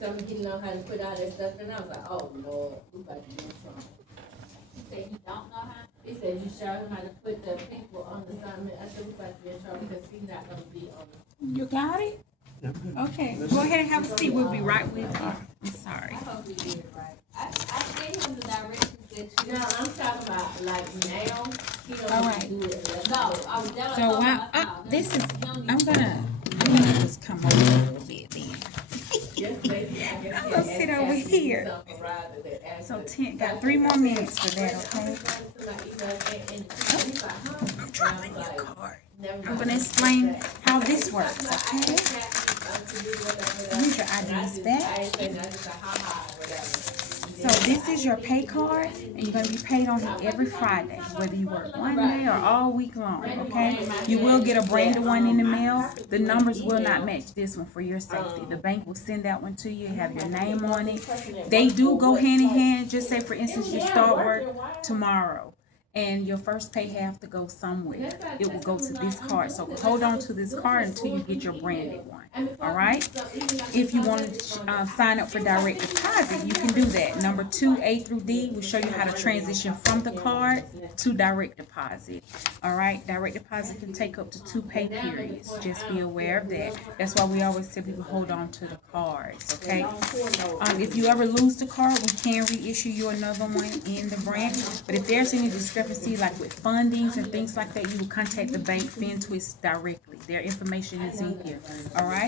told me getting on how to put all that stuff, and I was like, oh Lord, we about to do something. He said he don't know how. He said you show him how to put the people on the assignment. I said we about to be in trouble because he's not gonna be on. You got it? Okay, go ahead and have a seat. We'll be right with you. I'm sorry. I hope he did it right. I gave him the directions that you. No, I'm talking about like now. He don't All need right. to do it. No, I was down. So while this is, I'm gonna just come over a little bit then. I'm gonna sit over here. So 10, got 3 more minutes for that, okay? I'm trying your card. I'm gonna explain how this works, okay? Here's your IDs back. So this is your pay card, and you're gonna be paid on it every Friday, whether you work one day or all week long, okay? You will get a branded one in the mail. The numbers will not match this one for your safety. The bank will send that one to you, have your name on it. They do go hand in hand. Just say, for instance, you start work tomorrow, and your first pay have to go somewhere. It will go to this card. So hold on to this card until you get your branded one. All right? If you want to sign up for direct deposit, you can do that. Number 2, A through D, will show you how to transition from the card to direct deposit. All right? Direct deposit can take up to 2 pay periods. Just be aware of that. That's why we always say people hold on to the cards. Okay? If you ever lose the card, we can reissue you another one in the branch. But if there's any discrepancy, like with fundings and things like that, you will contact the bank FinTwist directly. Their information is in here. All right?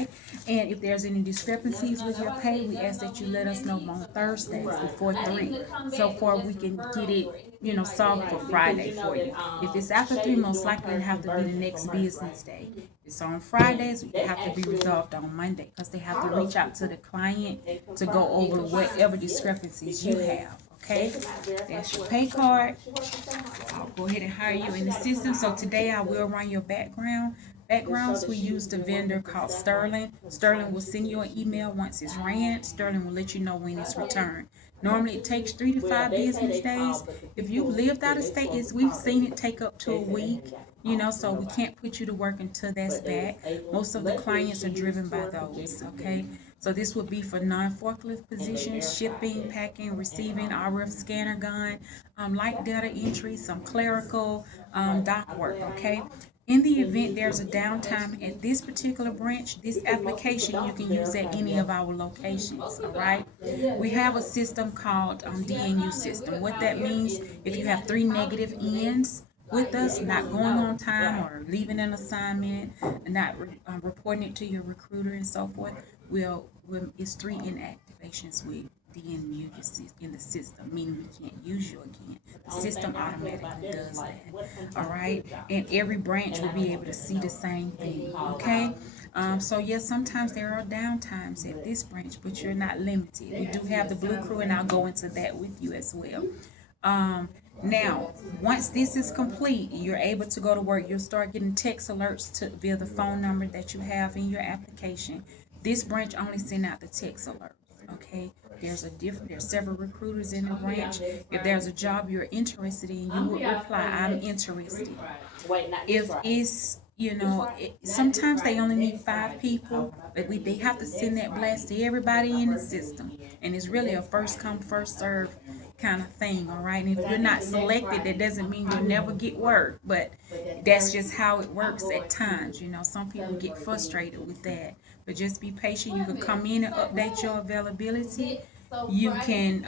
And if there's any discrepancies with your pay, we ask that you let us know on Thursdays before 3, so far we can get it, solved for Friday for you. If it's after 3, most likely it'll have to be the next business day. If it's on Fridays, it have to be resolved on Monday because they have to reach out to the client to go over whatever discrepancies you have. Okay, that's your pay card. I'll go ahead and hire you in the system. So today I will run your backgrounds. We use the vendor called Sterling. Sterling will send you an email once it's ran. Sterling will let you know when it's returned. Normally it takes 3 to 5 business days. If you've lived out of state, we've seen it take up to a week. So we can't put you to work until that's back. Most of the clients are driven by those, okay? So this would be for non-forklift positions, shipping, packing, receiving, RF scanner gun, light data entry, some clerical, dock work, okay? In the event there's a downtime at this particular branch, this application you can use at any of our locations, all right? We have a system called DNU system. What that means, if you have 3 negative ends with us, not going on time or leaving an assignment, not reporting it to your recruiter and so forth, it's 3 inactivations with DNU in the system, meaning we can't use you again. The system automatically does that. All right, and every branch will be able to see the same thing. Okay, so yes, sometimes there are downtimes at this branch, but you're not limited. We do have the Blue Crew, and I'll go into that with you as well. Now, once this is complete, you're able to go to work. You'll start getting text alerts via the phone number that you have in your application. This branch only sends out the text alerts. Okay, there's several recruiters in the branch. If there's a job you're interested in, you would reply, "I'm interested." If it's sometimes they only need 5 people, but they have to send that blast to everybody in the system, and it's really a first come first serve kind of thing. All right, and if you're not selected, that doesn't mean you'll never get work, but that's just how it works at times. Some people get frustrated with that, but just be patient. You can come in and update your availability. You can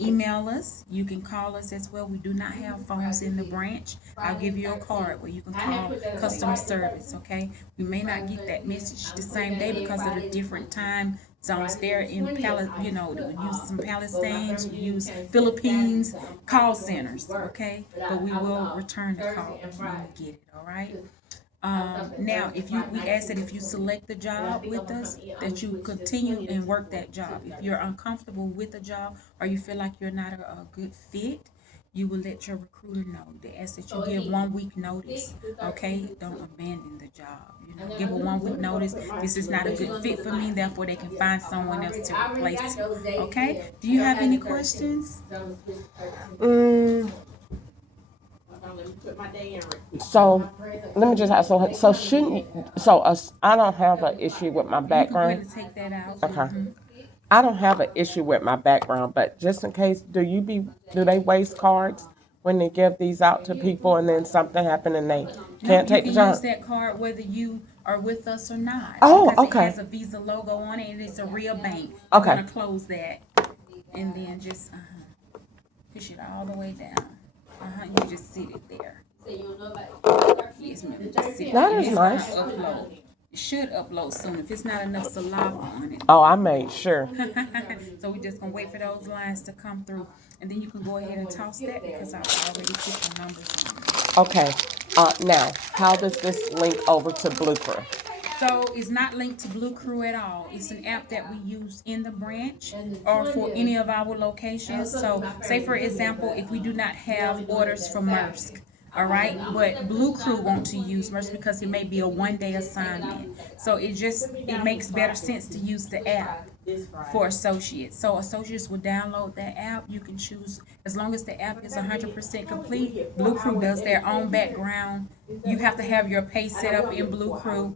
email us. You can call us as well. We do not have phones in the branch. I'll give you a card where you can call customer service. Okay, we may not get that message the same day because of the different time zones there in we use some Palestines, we use Philippines call centers. Okay, but we will return the call when we get it. All right. Now, we ask that if you select the job with us, that you continue and work that job. If you're uncomfortable with the job or you feel like you're not a good fit, you will let your recruiter know. They ask that you give 1 week notice. Okay, don't abandon the job. Give a 1 week notice. This is not a good fit for me, therefore they can find someone else to replace you. Okay, do you have any questions? So let me just ask. So shouldn't I don't have an issue with my background. You can go ahead and take that out. Okay. I don't have an issue with my background, but just in case, do they waste cards when they give these out to people and then something happen and they can't You take the can job? use that card whether you are with us or not. Oh, because okay. it has a Visa logo on it and it's a real bank. Okay. You're gonna close that and then just push it all the way down. You just sit it there. Yes, ma'am. Just sit it. That And is it's gonna nice. upload. It should upload soon if it's not enough saliva on it. Oh, I made sure. So we're just gonna wait for those lines to come through, and then you can go ahead and toss that because I've already put the numbers on it. Okay. Now, how does this link over to Blue Crew? So it's not linked to Blue Crew at all. It's an app that we use in the branch or for any of our locations. So say for example, if we do not have orders from Maersk, all right, but Blue Crew want to use Maersk because it may be a one-day assignment. So it makes better sense to use the app for associates. So associates will download that app. You can choose, as long as the app is 100% complete. Blue Crew does their own background. You have to have your pay set up in Blue Crew.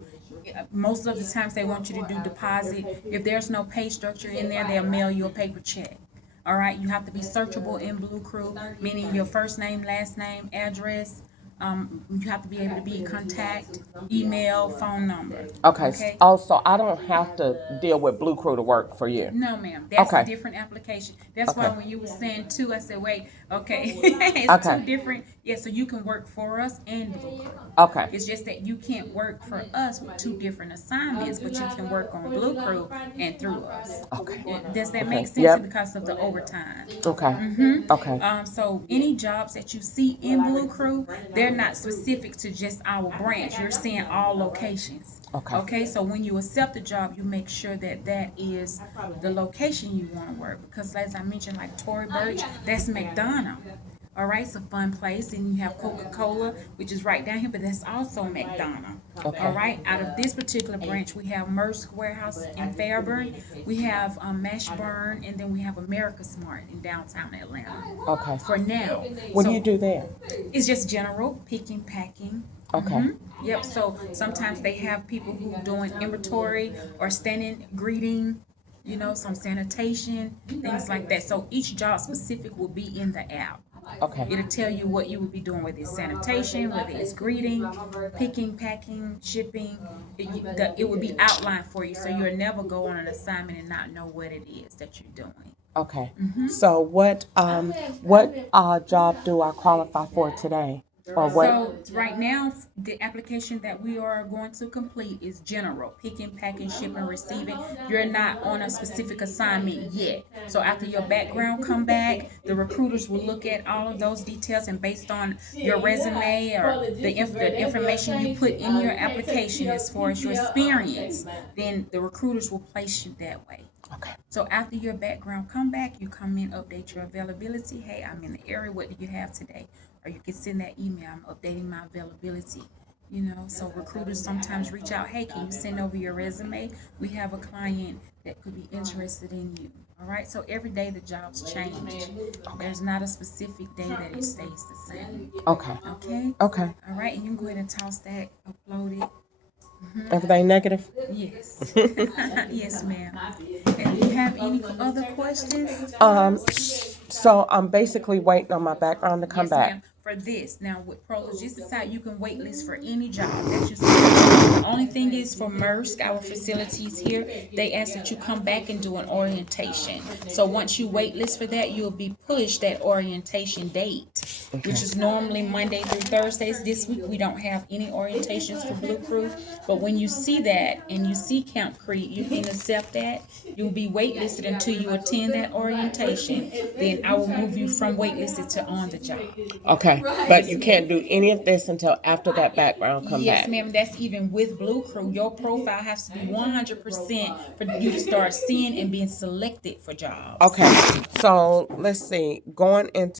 Most of the times they want you to do deposit. If there's no pay structure in there, they'll mail you a paper check. All right, you have to be searchable in Blue Crew, meaning your first name, last name, address. You have to be able to be contact, email, phone number. Okay. Also, I don't have to deal with Blue Crew to work for you. No, ma'am. That's Okay. a different application. That's why Okay. when you were saying two, I said, wait, okay. It's Okay. two different. Yeah, so you can work for us and Blue Crew. Okay. It's just that you can't work for us with two different assignments, but you can work on Blue Crew and through us. Okay. Does that Okay. make sense? Yep. Because of the overtime. Okay. Okay. So any jobs that you see in Blue Crew, they're not specific to just our branch. You're seeing all locations. Okay. Okay, so when you accept the job, you make sure that that is the location you want to work. Because as I mentioned, like Tory Burch, that's McDonough. All right, it's a fun place, and you have Coca-Cola, which is right down here, but that's also McDonough. Okay. All right, out of this particular branch, we have Maersk Warehouse in Fairburn, we have Mashburn, and then we have America Smart in downtown Atlanta. Okay. For now, What so do you do there? it's just general picking, packing. Okay. Yep. So sometimes they have people who are doing inventory or standing greeting, some sanitation, things like that. So each job specific will be in the app. Okay. It'll tell you what you will be doing, whether it's sanitation, whether it's greeting, picking, packing, shipping. It will be outlined for you, so you'll never go on an assignment and not know what it is that you're doing. Okay. So what job do I qualify for today? Or what? So right now, the application that we are going to complete is general, picking, packing, shipping, receiving. You're not on a specific assignment yet. So after your background come back, the recruiters will look at all of those details, and based on your resume or the information you put in your application as far as your experience, then the recruiters will place you that way. Okay. So after your background come back, you come in, update your availability. Hey, I'm in the area. What do you have today? Or you can send that email. I'm updating my availability. So recruiters sometimes reach out. Hey, can you send over your resume? We have a client that could be interested in you. All right. So every day the jobs change. There's not a specific day that it stays the same. Okay. Okay. Okay. All right. And you can go ahead and toss that, upload it. Everything negative? Yes. Yes, ma'am. And do you have any other questions? So I'm basically waiting on my background to come Yes, back. ma'am. For this, now with Pro Logistics side, you can wait list for any job that you see. The only thing is for Maersk, our facilities here, they ask that you come back and do an orientation. So once you wait list for that, you'll be pushed that orientation date, which is normally Monday through Thursdays. This week we don't have any orientations for Blue Crew, but when you see that and you see Camp Creek, you can accept that. You'll be waitlisted until you attend that orientation. Then I will move you from waitlisted to on the job. Okay. But you can't do any of this until after that background come Yes, back. ma'am. That's even with Blue Crew. Your profile has to be 100% for you to start seeing and being selected for jobs. Okay. So let's see. Going into